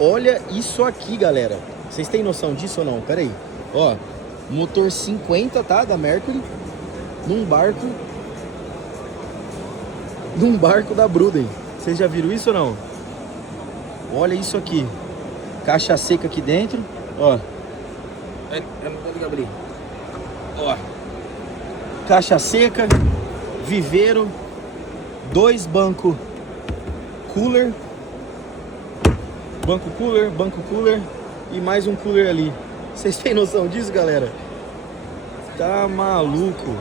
olha isso aqui, galera. Vocês têm noção disso ou não? Pera aí. Ó, motor 50, tá? Da Mercury. Num barco da Bruden. Vocês já viram isso ou não? Olha isso aqui. Caixa seca aqui dentro. Ó. Eu não consigo abrir. Ó. Caixa seca. Viveiro. 2 banco cooler. Banco cooler. E mais um cooler ali. Vocês têm noção disso, galera? Tá maluco.